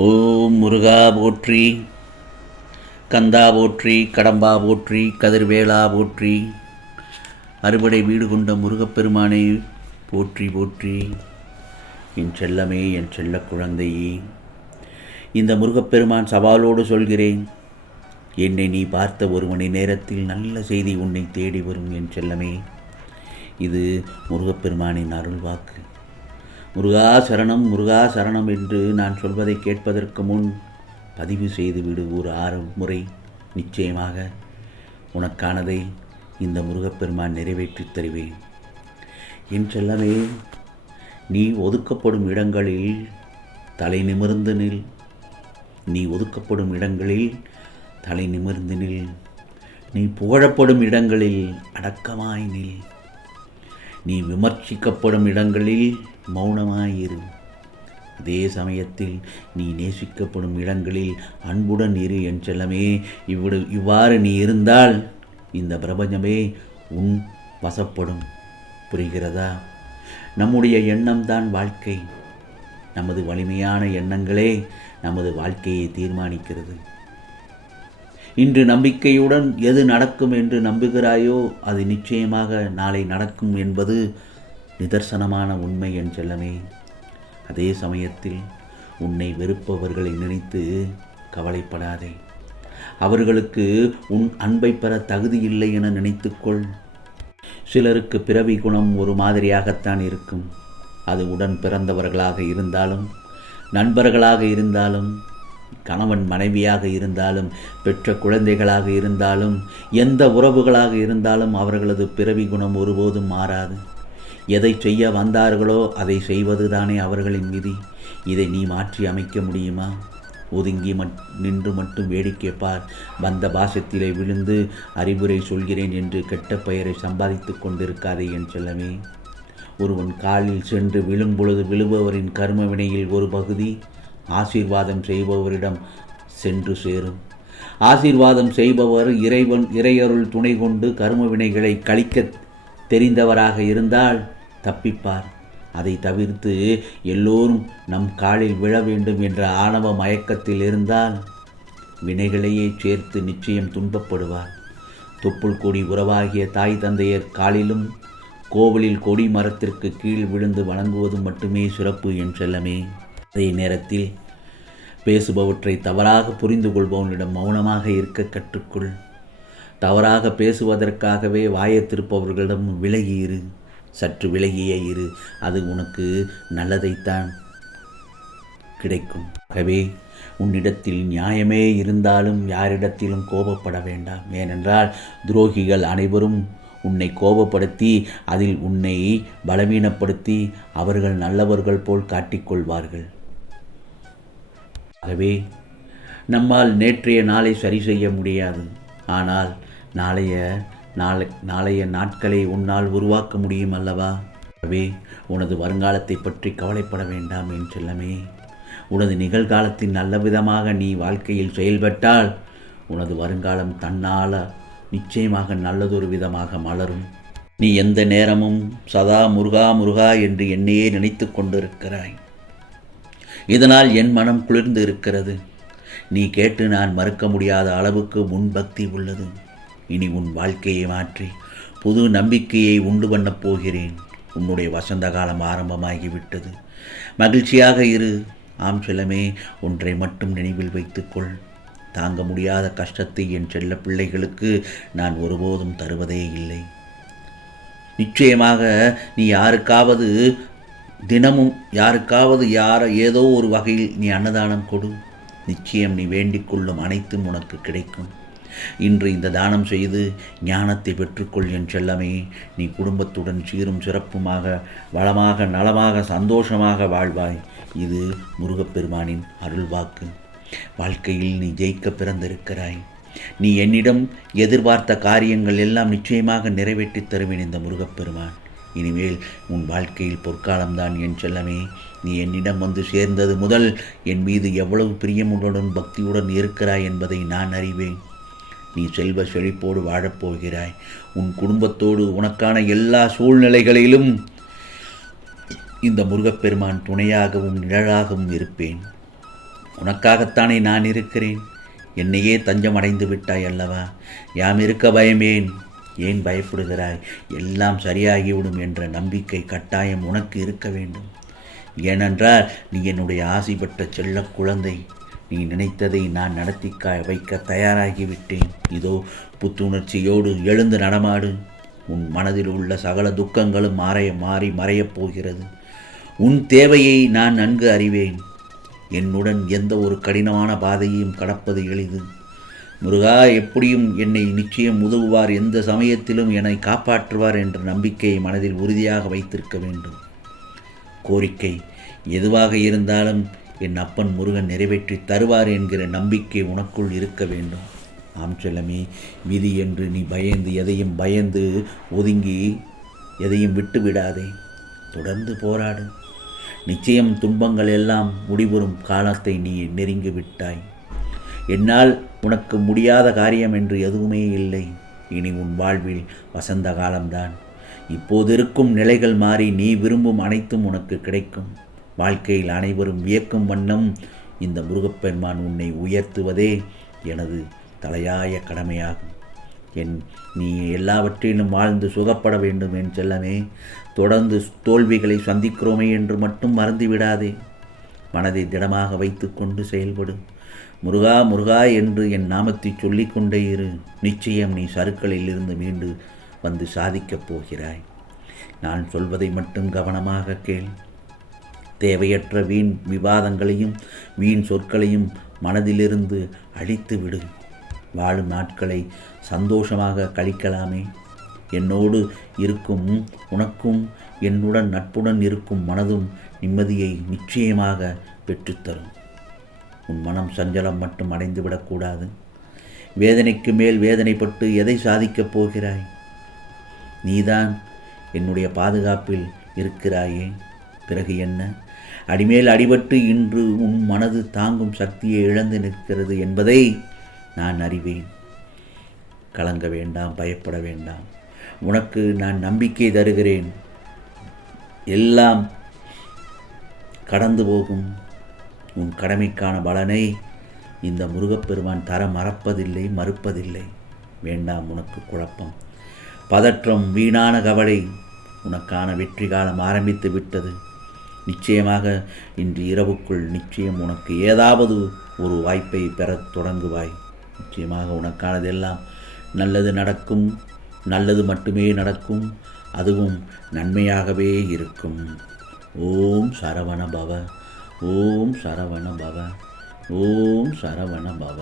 ஓம் முருகா போற்றி கந்தா போற்றி கடம்பா போற்றி கதிர்வேளா போற்றி அறுபடை வீடு கொண்ட முருகப்பெருமானை போற்றி போற்றி. என் செல்லமே என் செல்ல குழந்தையே இந்த முருகப்பெருமான் சவாலோடு சொல்கிறேன். என்னை நீ பார்த்த ஒரு மணி நேரத்தில் நல்ல செய்தி உன்னை தேடி வரும் என் செல்லமே. இது முருகப்பெருமானின் அருள் வாக்கு முருகா சரணம் முருகா சரணம் என்று நான் சொல்வதை கேட்பதற்கு முன் பதிவு செய்துவிடு ஒரு ஆறு முறை. நிச்சயமாக உனக்கானதை இந்த முருகப்பெருமான் நிறைவேற்றித் தருவேன். என் செல்லமே நீ ஒதுக்கப்படும் இடங்களில் தலை நிமிர்ந்து நில். நீ ஒதுக்கப்படும் இடங்களில் தலை நிமிர்ந்து நில். நீ புகழப்படும் இடங்களில் அடக்கமாய் நில். நீ விமர்சிக்கப்படும் இடங்களில் மௌனமாயிரு. அதே சமயத்தில் நீ நேசிக்கப்படும் இடங்களில் அன்புடன் இரு என் செல்லமே. இவ்விடு இவ்வாறு நீ இருந்தால் இந்த பிரபஞ்சமே உன் வசப்படும். புரிகிறதா? நம்முடைய எண்ணம்தான் வாழ்க்கை. நமது வலிமையான எண்ணங்களே நமது வாழ்க்கையை தீர்மானிக்கிறது. இன்று நம்பிக்கையுடன் எது நடக்கும் என்று நம்புகிறாயோ அது நிச்சயமாக நாளை நடக்கும் என்பது நிதர்சனமான உண்மை என் செல்லமே அதே சமயத்தில் உன்னை வெறுப்பவர்களை நினைத்து கவலைப்படாதே. அவர்களுக்கு உன் அன்பை பெற தகுதி இல்லை என நினைத்துக்கொள். சிலருக்கு பிறவி குணம் ஒரு மாதிரியாகத்தான் இருக்கும். அது உடன் பிறந்தவர்களாக இருந்தாலும் நண்பர்களாக இருந்தாலும் கணவன் மனைவியாக இருந்தாலும் பெற்ற குழந்தைகளாக இருந்தாலும் எந்த உறவுகளாக இருந்தாலும் அவர்களது பிறவி குணம் ஒருபோதும் மாறாது. எதை செய்ய வந்தார்களோ அதை செய்வதுதானே அவர்களின் விதி. இதை நீ மாற்றி அமைக்க முடியுமா? ஒதுங்கி மட் நின்று மட்டும் வேடிக்கை பார். வந்த பாசத்திலே விழுந்து அறிவுரை சொல்கிறேன் என்று கெட்ட பெயரை சம்பாதித்து கொண்டிருக்காதே என் செல்லமே. ஒருவன் காலில் சென்று விழும் பொழுது விழுபவரின் கர்ம வினையில் ஒரு பகுதி ஆசீர்வாதம் செய்பவரிடம் சென்று சேரும். ஆசீர்வாதம் செய்பவர் இறைவன் இறையருள் துணை கொண்டு கர்ம வினைகளை கழிக்க தெரிந்தவராக இருந்தால் தப்பிப்பார். அதை தவிர்த்து எல்லோரும் நம் காலில் விழ வேண்டும் என்ற ஆணவ மயக்கத்தில் இருந்தால் வினைகளையே சேர்த்து நிச்சயம் துன்பப்படுவார். தொப்புள் கொடி உறவாகிய தாய் தந்தையர் காலிலும் கோவிலில் கொடி மரத்திற்கு கீழ் விழுந்து வணங்குவது மட்டுமே சிறப்பு என் செல்லமே. அதே நேரத்தில் பேசுபவற்றை தவறாக புரிந்து கொள்பவனிடம் மௌனமாக இருக்க கற்றுக்கொள். தவறாக பேசுவதற்காகவே வாயத்திருப்பவர்களிடம் திருப்பவர்களிடம் விலகியிரு சற்று விலகியே இரு அது உனக்கு நல்லதைத்தான் கிடைக்கும். ஆகவே உன்னிடத்தில் நியாயமே இருந்தாலும் யாரிடத்திலும் கோபப்பட வேண்டாம். ஏனென்றால் துரோகிகள் அனைவரும் உன்னை கோபப்படுத்தி அதில் உன்னை பலவீனப்படுத்தி அவர்கள் நல்லவர்கள் போல் காட்டிக்கொள்வார்கள். ஆகவே நம்மால் நேற்றைய நாளை சரி செய்ய முடியாது. ஆனால் நாளைய நாளை நாளைய நாட்களை உன்னால் உருவாக்க முடியும் அல்லவா? ஆகவே உனது வருங்காலத்தை பற்றி கவலைப்பட வேண்டாம் என் செல்லமே. உனது நிகழ்காலத்தின் நல்ல விதமாக நீ வாழ்க்கையில் செயல்பட்டால் உனது வருங்காலம் தன்னால் நிச்சயமாக நல்லதொரு விதமாக மலரும். நீ எந்த நேரமும் சதா முருகா முருகா என்று என்னையே நினைத்து கொண்டிருக்கிறாய். இதனால் என் மனம் குளிர்ந்து இருக்கிறது. நீ கேட்டு நான் மறுக்க முடியாத அளவுக்கு முன்பக்தி உள்ளது. இனி உன் வாழ்க்கையை மாற்றி புது நம்பிக்கையை உண்டு பண்ணப் போகிறேன். உன்னுடைய வசந்த காலம் ஆரம்பமாகிவிட்டது. மகிழ்ச்சியாக இரு. ஆம் செல்லமே ஒன்றை மட்டும் நினைவில் வைத்துக்கொள். தாங்க முடியாத கஷ்டத்தை என் செல்ல பிள்ளைகளுக்கு நான் ஒருபோதும் தருவதே இல்லை. நிச்சயமாக நீ யாருக்காவது தினமும் யாருக்காவது யார ஏதோ ஒரு வகையில் நீ அன்னதானம் கொடு. நிச்சயம் நீ வேண்டிக் கொள்ளும் அனைத்தும் உனக்கு கிடைக்கும். இன்று இந்த தானம் செய்து ஞானத்தை பெற்றுக்கொள் என் செல்லமே. நீ குடும்பத்துடன் சீரும் சிறப்புமாக வளமாக நலமாக சந்தோஷமாக வாழ்வாய். இது முருகப்பெருமானின் அருள்வாக்கு. வாழ்க்கையில் நீ ஜெயிக்க பிறந்திருக்கிறாய். நீ என்னிடம் எதிர்பார்த்த காரியங்கள் எல்லாம் நிச்சயமாக நிறைவேற்றித் தருவேன் இந்த முருகப்பெருமான். இனிமேல் உன் வாழ்க்கையில் பொற்காலம்தான் என் செல்லமே. நீ என்னிடம் வந்து சேர்ந்தது முதல் என் மீது எவ்வளவு பிரியமுடன் பக்தியுடன் இருக்கிறாய் என்பதை நான் அறிவேன். நீ செல்வ செழிப்போடு வாழப்போகிறாய். உன் குடும்பத்தோடு உனக்கான எல்லா சூழ்நிலைகளிலும் இந்த முருகப்பெருமான் துணையாகவும் நிழலாகவும் இருப்பேன். உனக்காகத்தானே நான் இருக்கிறேன். என்னையே தஞ்சம் அடைந்து விட்டாய் அல்லவா? யாம் இருக்க பயமேன்? ஏன் பயப்படுகிறாய்? எல்லாம் சரியாகிவிடும் என்ற நம்பிக்கை கட்டாயம் உனக்கு இருக்க வேண்டும். ஏனென்றால் நீ என்னுடைய ஆசைப்பட்ட செல்ல குழந்தை. நீ நினைத்ததை நான் நடத்தி கா- வைக்க தயாராகிவிட்டேன். இதோ புத்துணர்ச்சியோடு எழுந்து நடமாடு. உன் மனதில் உள்ள சகல துக்கங்களும் மாறைய மாறி மறையப் போகிறது. உன் தேவையை நான் நன்கு அறிவேன். என்னுடன் எந்த ஒரு கடினமான பாதையையும் கடப்பது எளிது. முருகா எப்படியும் என்னை நிச்சயம் உதவுவார். எந்த சமயத்திலும் என்னை காப்பாற்றுவார் என்ற நம்பிக்கையை மனதில் உறுதியாக வைத்திருக்க வேண்டும். கோரிக்கை எதுவாக இருந்தாலும் என் அப்பன் முருகன் நிறைவேற்றி தருவார் என்கிற நம்பிக்கை உனக்குள் இருக்க வேண்டும். ஆம் செல்லமே விதி என்று நீ பயந்து எதையும் பயந்து ஒதுங்கி எதையும் விட்டு விடாதே தொடர்ந்து போராடு. நிச்சயம் துன்பங்கள் எல்லாம் முடிவுறும் காலத்தை நீ நெருங்கி விட்டாய். என்னால் உனக்கு முடியாத காரியம் என்று எதுவுமே இல்லை. இனி உன் வாழ்வில் வசந்த காலம்தான். இப்போது இருக்கும் நிலைகள் மாறி நீ விரும்பும் அனைத்தும் உனக்கு கிடைக்கும். வாழ்க்கையில் அனைவரும் வியக்கும் வண்ணம் இந்த முருகப்பெருமான் உன்னை உயர்த்துவதே எனது தலையாய கடமையாகும். என் நீ எல்லாவற்றிலும் வாழ்ந்து சுகப்பட வேண்டும் என் செல்லமே. தொடர்ந்து தோல்விகளை சந்திக்கிறோமே என்று மட்டும் மறந்துவிடாதே. மனதை திடமாக வைத்துக்கொண்டு செயல்படும் முருகா முருகா என்று என் நாமத்தை சொல்லிக்கொண்டே இரு. நிச்சயம் நீ சருக்களில் இருந்து மீண்டு வந்து சாதிக்கப் போகிறாய். நான் சொல்வதை மட்டும் கவனமாக கேள். தேவையற்ற வீண் விவாதங்களையும் வீண் சொற்களையும் மனதிலிருந்து அழித்து விடு. வாழும் நாட்களை சந்தோஷமாக கழிக்கலாமே. என்னோடு இருக்கும் உனக்கும் என்னுடன் நட்புடன் இருக்கும் மனதும் நிம்மதியை நிச்சயமாக பெற்றுத்தரும். உன் மனம் சஞ்சலம் மட்டும் அடைந்துவிடக்கூடாது வேதனைக்கு மேல் வேதனைப்பட்டு எதை சாதிக்கப் போகிறாய்? நீதான் என்னுடைய பாதுகாப்பில் இருக்கிறாயே. பிறகு என்ன? அடிமேல் அடிபட்டு இன்று உன் மனது தாங்கும் சக்தியை இழந்து நிற்கிறது என்பதை நான் அறிவேன். கலங்க வேண்டாம் பயப்பட வேண்டாம். உனக்கு நான் நம்பிக்கை தருகிறேன். எல்லாம் கடந்து போகும். உன் கடமைக்கான பலனை இந்த முருகப்பெருமான் தர மறப்பதில்லை மறுப்பதில்லை. வேண்டாம் உனக்கு குழப்பம். பதற்றம் வீணான கவலை உனக்கான வெற்றி காலம் ஆரம்பித்து விட்டது. நிச்சயமாக இன்று இரவுக்குள் நிச்சயம் உனக்கு ஏதாவது ஒரு வாய்ப்பை பெறத் தொடங்குவாய். நிச்சயமாக உனக்கானதெல்லாம் நல்லது நடக்கும் நல்லது மட்டுமே நடக்கும் அதுவும் நன்மையாகவே இருக்கும். ஓம் சரவண பவ ஓம் சரவண பவ ஓம் சரவண பவ